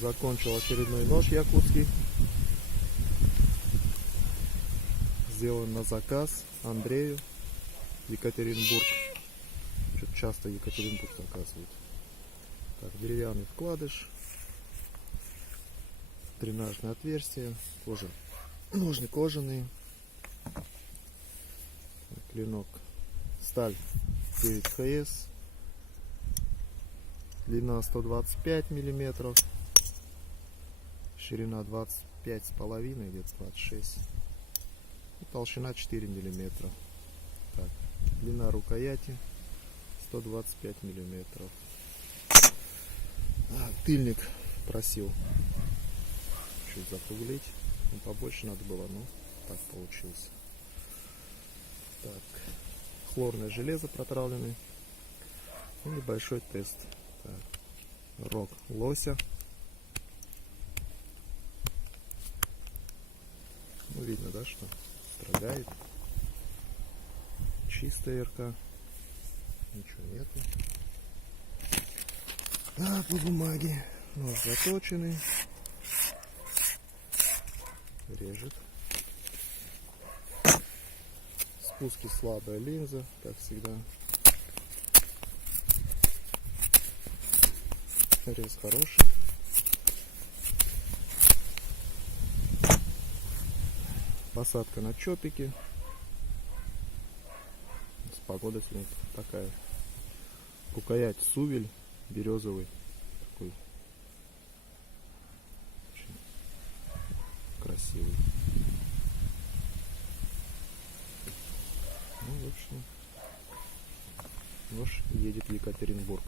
Закончил очередной нож якутский. Сделан на заказ Андрею, Екатеринбург. Что-то часто Екатеринбург заказывают. Так, деревянный вкладыш, дренажное отверстие, ножны кожаные, клинок, сталь 9 ХС, длина 125 миллиметров, ширина 25,5, где-то 26, и толщина 4 миллиметра. Так, длина рукояти 125 миллиметров. Тыльник просил чуть закруглить, побольше надо было, но так получился. Так, хлорное железо протравленное и небольшой тест. Так, рог лося. Ну, видно, да, что строгает. Чистая РК, ничего нету. А по бумаге нож заточенный, режет. Спуски слабая линза, как всегда. Рез хороший. Посадка на чопике. С погодой сегодня такая. Рукоять сувель березовый. Такой очень красивый. Ну, в общем, нож едет в Екатеринбург.